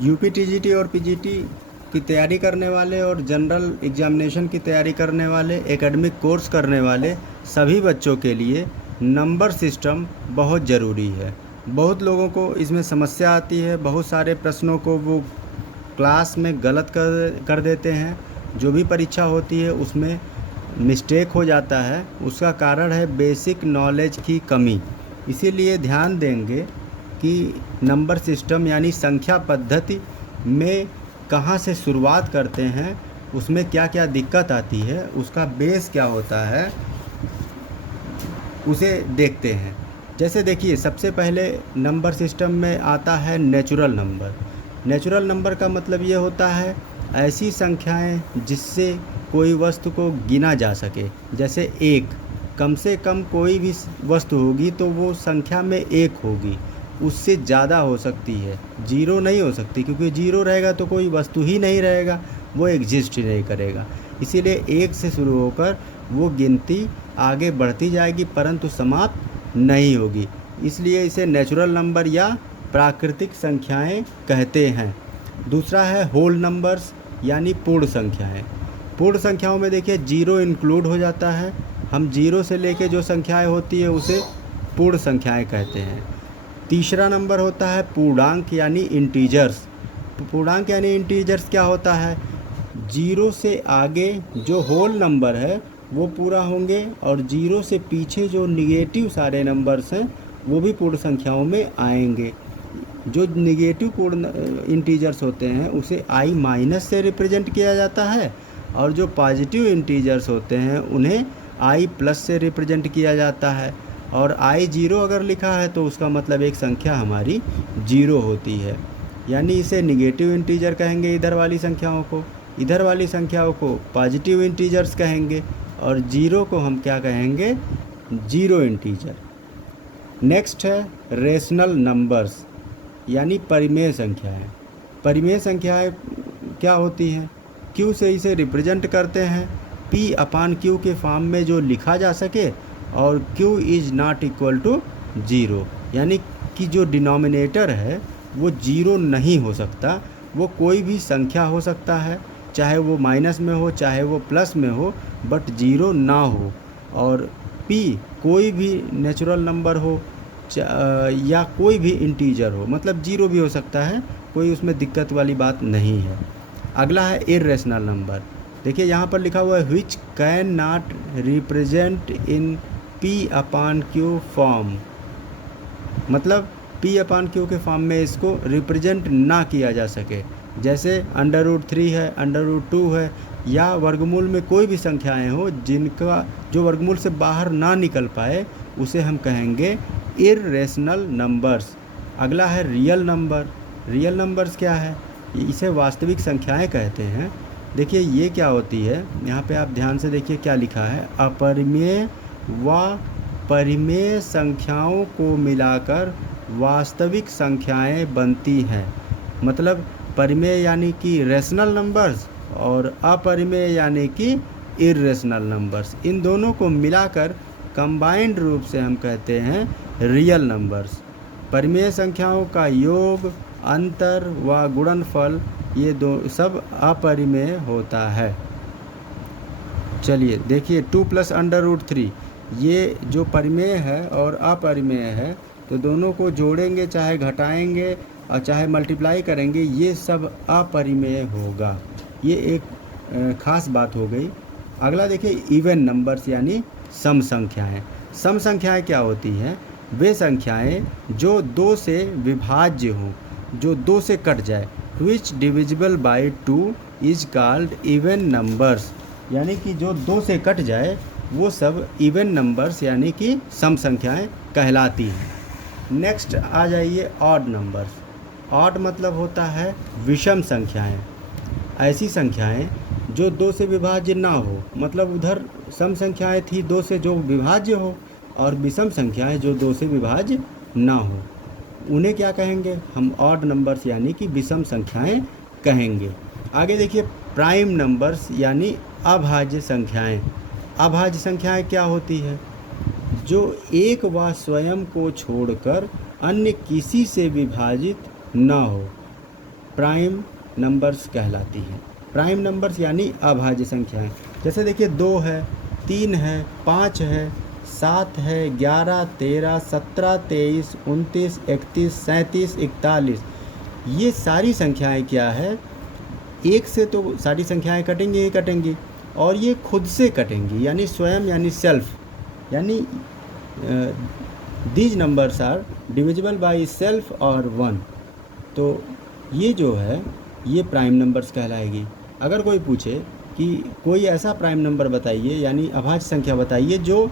UP TGT और PGT की तैयारी करने वाले और जनरल एग्जामिनेशन की तैयारी करने वाले, एकेडमिक कोर्स करने वाले सभी बच्चों के लिए नंबर सिस्टम बहुत ज़रूरी है। बहुत लोगों को इसमें समस्या आती है, बहुत सारे प्रश्नों को वो क्लास में गलत कर देते हैं। जो भी परीक्षा होती है उसमें मिस्टेक हो जाता है, उसका कारण है बेसिक नॉलेज की कमी। इसीलिए ध्यान देंगे कि नंबर सिस्टम यानी संख्या पद्धति में कहाँ से शुरुआत करते हैं, उसमें क्या क्या दिक्कत आती है, उसका बेस क्या होता है, उसे देखते हैं। जैसे देखिए, सबसे पहले नंबर सिस्टम में आता है नेचुरल नंबर। नेचुरल नंबर का मतलब ये होता है ऐसी संख्याएं जिससे कोई वस्तु को गिना जा सके। जैसे एक, कम से कम कोई भी वस्तु होगी तो वो संख्या में एक होगी, उससे ज़्यादा हो सकती है, जीरो नहीं हो सकती, क्योंकि जीरो रहेगा तो कोई वस्तु ही नहीं रहेगा, वो एग्जिस्ट ही नहीं करेगा। इसीलिए एक से शुरू होकर वो गिनती आगे बढ़ती जाएगी परंतु समाप्त नहीं होगी, इसलिए इसे नेचुरल नंबर या प्राकृतिक संख्याएं कहते हैं। दूसरा है होल नंबर्स यानी पूर्ण संख्याएं। पूर्ण संख्याओं में देखिए जीरो इंक्लूड हो जाता है। हम जीरो से लेके जो संख्याएं होती है उसे पूर्ण संख्याएं कहते हैं। तीसरा नंबर होता है पूर्णांक यानी इंटीजर्स। पूर्णांक यानी इंटीजर्स क्या होता है? जीरो से आगे जो होल नंबर है वो पूरा होंगे और जीरो से पीछे जो निगेटिव सारे नंबर्स हैं वो भी पूर्ण संख्याओं में आएंगे। जो निगेटिव पूर्ण इंटीजर्स होते हैं उसे आई माइनस से रिप्रेजेंट किया जाता है और जो पॉजिटिव इंटीजर्स होते हैं उन्हें आई प्लस से रिप्रेजेंट किया जाता है। और आई जीरो अगर लिखा है तो उसका मतलब एक संख्या हमारी जीरो होती है, यानी इसे निगेटिव इंटीजर कहेंगे इधर वाली संख्याओं को, इधर वाली संख्याओं को पॉजिटिव इंटीजर्स कहेंगे और जीरो को हम क्या कहेंगे? Zero integer. नेक्स्ट है रेशनल नंबर्स यानी परिमेय संख्याएं। परिमेय संख्याएं क्या होती हैं? क्यू से इसे रिप्रेजेंट करते हैं, पी अपान क्यू के फॉर्म में जो लिखा जा सके, और Q is not equal to zero, यानी कि जो डिनोमिनेटर है वो ज़ीरो नहीं हो सकता। वो कोई भी संख्या हो सकता है, चाहे वो माइनस में हो चाहे वो प्लस में हो, बट ज़ीरो ना हो। और पी कोई भी नेचुरल नंबर हो या कोई भी इंटीजर हो, मतलब जीरो भी हो सकता है, कोई उसमें दिक्कत वाली बात नहीं है। अगला है इर्रेशनल नंबर। देखिए यहाँ पर लिखा हुआ है which can not represent in P upon Q form, मतलब पी अपान क्यू के फॉर्म में इसको रिप्रेजेंट ना किया जा सके। जैसे अंडर रूट 3 है, अंडर रूट 2 है, या वर्गमूल में कोई भी संख्याएं हो जिनका जो वर्गमूल से बाहर ना निकल पाए, उसे हम कहेंगे इर्रेशनल नंबर्स। अगला है रियल नंबर। रियल नंबर्स क्या है? इसे वास्तविक संख्याएं कहते हैं। देखिए ये क्या होती है, यहाँ पे आप ध्यान से देखिए क्या लिखा है, अपरिमेय व परिमेय संख्याओं को मिलाकर वास्तविक संख्याएं बनती हैं। मतलब परिमेय यानी कि रेशनल नंबर्स और अपरिमेय यानी कि इर्रेशनल नंबर्स, इन दोनों को मिलाकर कंबाइंड रूप से हम कहते हैं रियल नंबर्स। परिमेय संख्याओं का योग, अंतर व गुणनफल ये दो सब अपरिमेय होता है। चलिए देखिए 2 प्लस अंडर रूट 3, ये जो परिमेय है और अपरिमेय है, तो दोनों को जोड़ेंगे चाहे घटाएंगे और चाहे मल्टीप्लाई करेंगे, ये सब अपरिमेय होगा। ये एक ख़ास बात हो गई। अगला देखिए इवन नंबर्स यानी सम संख्याएं। सम संख्याएं क्या होती हैं? वे संख्याएं जो दो से विभाज्य हों, जो दो से कट जाए। Which divisible by 2 is called even numbers, यानी कि जो दो से कट जाए वो सब इवन नंबर्स यानी कि सम संख्याएं कहलाती हैं। नेक्स्ट आ जाइए ऑड नंबर्स। ऑड मतलब होता है विषम संख्याएं। ऐसी संख्याएं जो दो से विभाज्य ना हो, मतलब उधर सम संख्याएं थी दो से जो विभाज्य हो, और विषम संख्याएं जो दो से विभाज्य ना हो, उन्हें क्या कहेंगे? हम ऑड नंबर्स यानी कि विषम संख्याएं कहेंगे। आगे देखिए प्राइम नंबर्स यानी अभाज्य संख्याएं। अभाज्य संख्याएं क्या होती है? जो एक व स्वयं को छोड़कर अन्य किसी से विभाजित न हो। प्राइम नंबर्स कहलाती हैं। प्राइम नंबर्स यानी अभाज्य संख्याएं। जैसे देखिए 2 है, 3 है, 5 है, 7 है, 11, 13, 17, 23, 29, 31, 37, 41, ये सारी संख्याएं क्या है, एक से तो सारी संख्याएं कटेंगी ही कटेंगी, और ये खुद से कटेंगी, यानी स्वयं, यानी सेल्फ, यानी these numbers are divisible by self और 1। तो ये जो है ये प्राइम नंबर्स कहलाएगी। अगर कोई पूछे कि कोई ऐसा प्राइम नंबर बताइए, यानी अभाज्य संख्या बताइए जो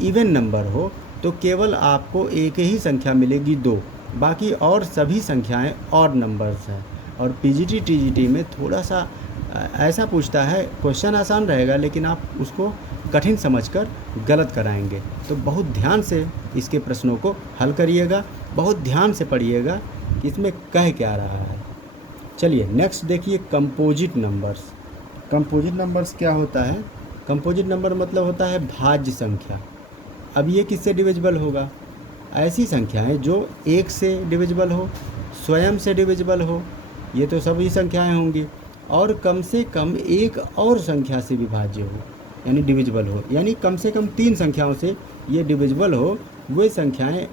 इवन नंबर हो, तो केवल आपको एक ही संख्या मिलेगी 2, बाकी और सभी संख्याएं और नंबर्स हैं। और पीजीटी टीजीटी में थोड़ा सा ऐसा पूछता है, क्वेश्चन आसान रहेगा लेकिन आप उसको कठिन समझकर गलत कराएंगे। तो बहुत ध्यान से इसके प्रश्नों को हल करिएगा, बहुत ध्यान से पढ़िएगा कि इसमें कह क्या रहा है। चलिए नेक्स्ट देखिए, कंपोजिट नंबर्स। कंपोजिट नंबर्स क्या होता है? कंपोजिट नंबर मतलब होता है भाज्य संख्या। अब ये किससे डिविजिबल होगा? ऐसी संख्याएं जो एक से डिविजिबल हो, स्वयं से डिविजिबल हो, ये तो सभी संख्याएं होंगी, और कम से कम एक और संख्या से विभाज्य हो, यानी डिविजिबल हो, यानी कम से कम 3 संख्याओं से ये डिविजिबल हो, वे संख्याएं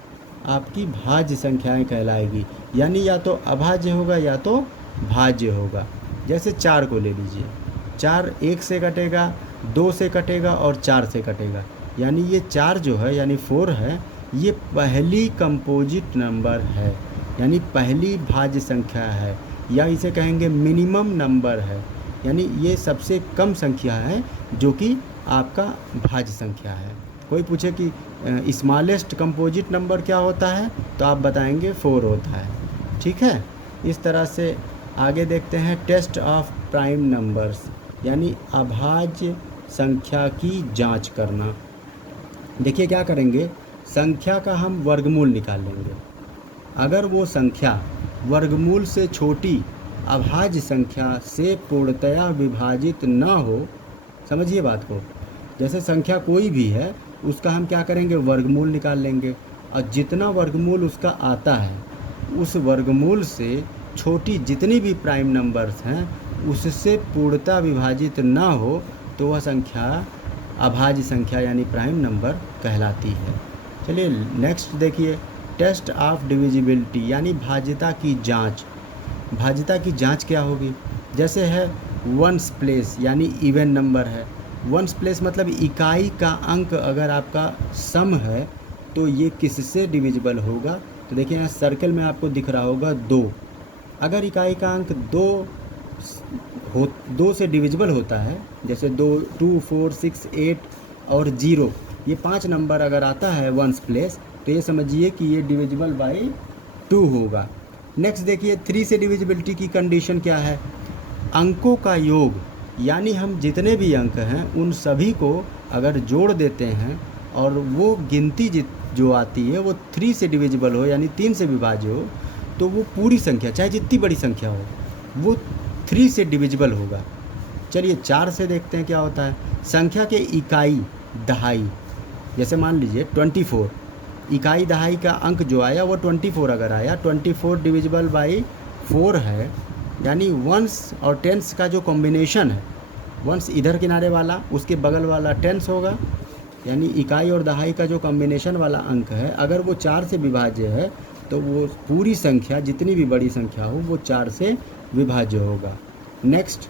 आपकी भाज्य संख्याएं कहलाएगी। यानी या तो अभाज्य होगा या तो भाज्य होगा। जैसे 4 को ले लीजिए, 4 1 से कटेगा, 2 से कटेगा और 4 से कटेगा, यानी ये 4 जो है यानी 4 है, ये पहली कंपोजिट नंबर है, यानी पहली भाज्य संख्या है, या इसे कहेंगे मिनिमम नंबर है, यानी ये सबसे कम संख्या है जो कि आपका भाज्य संख्या है। कोई पूछे कि स्मॉलेस्ट कंपोजिट नंबर क्या होता है, तो आप बताएंगे 4 होता है। ठीक है, इस तरह से आगे देखते हैं टेस्ट ऑफ प्राइम नंबर्स, यानी अभाज्य संख्या की जांच करना। देखिए क्या करेंगे, संख्या का हम वर्गमूल निकाल लेंगे। अगर वो संख्या वर्गमूल से छोटी अभाज्य संख्या से पूर्णतया विभाजित न हो, समझिए बात को, जैसे संख्या कोई भी है उसका हम क्या करेंगे, वर्गमूल निकाल लेंगे, और जितना वर्गमूल उसका आता है उस वर्गमूल से छोटी जितनी भी प्राइम नंबर्स हैं उससे पूर्णतः विभाजित ना हो तो वह संख्या अभाज्य संख्या यानी प्राइम नंबर कहलाती है। चलिए नेक्स्ट देखिए, टेस्ट ऑफ डिविजिबिलिटी यानी भाज्यता की जांच। भाज्यता की जांच क्या होगी? जैसे है वंस प्लेस यानी इवन नंबर है। वंस प्लेस मतलब इकाई का अंक अगर आपका सम है तो ये किससे डिविजिबल होगा? तो देखिए यहाँ सर्कल में आपको दिख रहा होगा 2। अगर इकाई का अंक 2 से डिविजिबल होता है, जैसे 2, 2, 4, 6, 8 और 0, ये 5 नंबर अगर आता है वंस प्लेस, तो ये समझिए कि ये डिविजिबल बाई 2 होगा। नेक्स्ट देखिए 3 से डिविजिबिलिटी की कंडीशन क्या है? अंकों का योग, यानी हम जितने भी अंक हैं उन सभी को अगर जोड़ देते हैं और वो गिनती जो आती है वो 3 से डिविजिबल हो यानी 3 से विभाज्य हो, तो वो पूरी संख्या चाहे जितनी बड़ी संख्या हो वो 3 से डिविजिबल होगा। चलिए 4 से देखते हैं क्या होता है। संख्या के इकाई दहाई, जैसे मान लीजिए 24, इकाई दहाई का अंक जो आया वो 24 अगर आया, 24 डिविजिबल बाई 4 है, यानी वंस और टेंस का जो कॉम्बिनेशन है, वंस इधर किनारे वाला उसके बगल वाला टेंस होगा, यानी इकाई और दहाई का जो कॉम्बिनेशन वाला अंक है अगर वो 4 से विभाज्य है तो वो पूरी संख्या जितनी भी बड़ी संख्या हो वो 4 से विभाज्य होगा। नेक्स्ट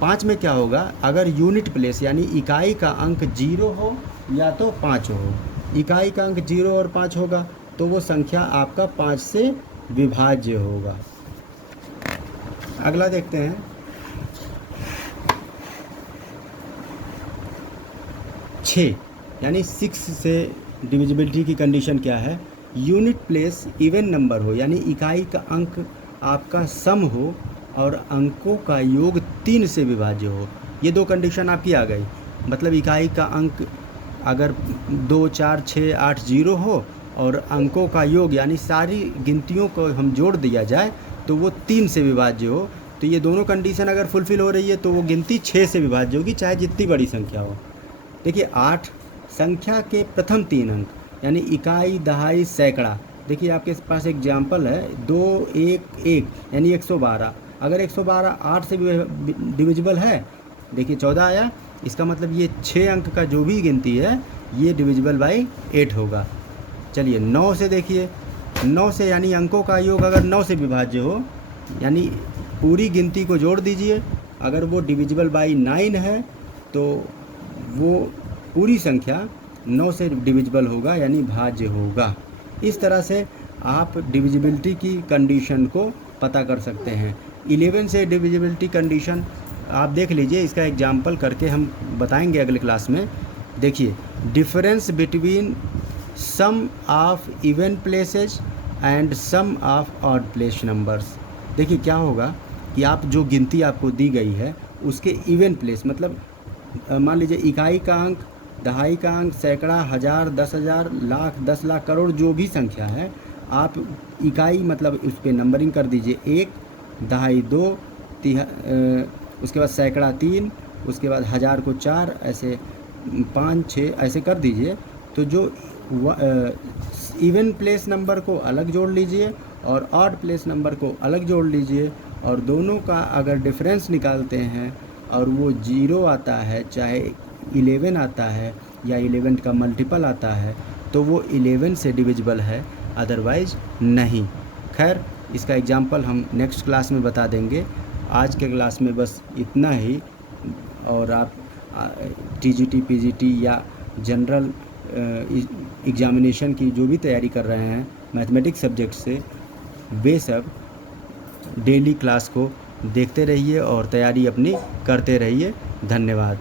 5 में क्या होगा? अगर यूनिट प्लेस यानी इकाई का अंक 0 हो या तो 5 हो, इकाई का अंक 0 और 5 होगा तो वो संख्या आपका 5 से विभाज्य होगा। अगला देखते हैं, 6 यानी 6 से डिविजिबिलिटी की कंडीशन क्या है? यूनिट प्लेस इवन नंबर हो, यानी इकाई का अंक आपका सम हो और अंकों का योग 3 से विभाज्य हो। ये 2 कंडीशन आपकी आ गई। मतलब इकाई का अंक अगर 2, 4, 6, 8, 0 हो और अंकों का योग यानी सारी गिनतियों को हम जोड़ दिया जाए तो वो 3 से विभाज्य हो। तो ये दोनों कंडीशन अगर फुलफ़िल हो रही है तो वो गिनती 6 से विभाज्य होगी, चाहे जितनी बड़ी संख्या हो। देखिए 8, संख्या के प्रथम 3 अंक यानी इकाई, दहाई, सैकड़ा, देखिए आपके पास एग्जाम्पल है 2 1 1 यानी 112। अगर 112 8 से भी डिविजिबल है, देखिए 14 आया, इसका मतलब ये 6 अंक का जो भी गिनती है ये डिविजिबल बाई 8 होगा। चलिए 9 से देखिए, 9 से यानी अंकों का योग अगर 9 से विभाज्य हो, यानी पूरी गिनती को जोड़ दीजिए, अगर वो डिविजिबल बाई 9 है तो वो पूरी संख्या 9 से डिविजिबल होगा यानी भाज्य होगा। इस तरह से आप डिविजिबिलिटी की कंडीशन को पता कर सकते हैं। 11 से डिविजिबिलिटी कंडीशन आप देख लीजिए, इसका एग्जाम्पल करके हम बताएंगे अगले क्लास में। देखिए difference between sum of even places and sum of odd place numbers. देखिए क्या होगा कि आप जो गिनती आपको दी गई है उसके इवन प्लेस, मतलब मान लीजिए इकाई का अंक, दहाई का अंक, सैकड़ा, हज़ार, 10,000, लाख, 10 लाख, करोड़, जो भी संख्या है आप इकाई मतलब उस पर नंबरिंग कर दीजिए 1, दहाई 2, उसके बाद सैकड़ा 3, उसके बाद हज़ार को 4, ऐसे 5 6 ऐसे कर दीजिए। तो जो इवन प्लेस नंबर को अलग जोड़ लीजिए और ऑड प्लेस नंबर को अलग जोड़ लीजिए, और दोनों का अगर डिफरेंस निकालते हैं और वो 0 आता है, चाहे 11 आता है या 11 का मल्टीपल आता है, तो वो 11 से डिविजिबल है, अदरवाइज़ नहीं। खैर इसका एग्जाम्पल हम नेक्स्ट क्लास में बता देंगे। आज के क्लास में बस इतना ही। और आप टीजीटी, पीजीटी या जनरल एग्ज़ामिनेशन की जो भी तैयारी कर रहे हैं मैथमेटिक्स सब्जेक्ट से, वे सब डेली क्लास को देखते रहिए और तैयारी अपनी करते रहिए। धन्यवाद।